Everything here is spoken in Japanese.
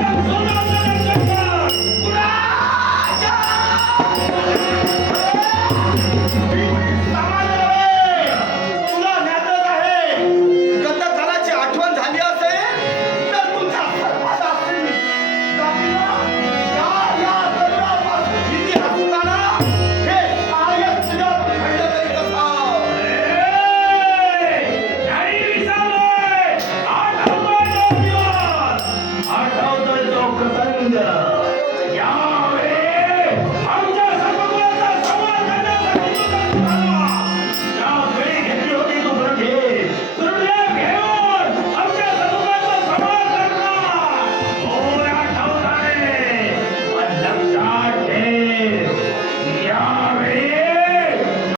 そんない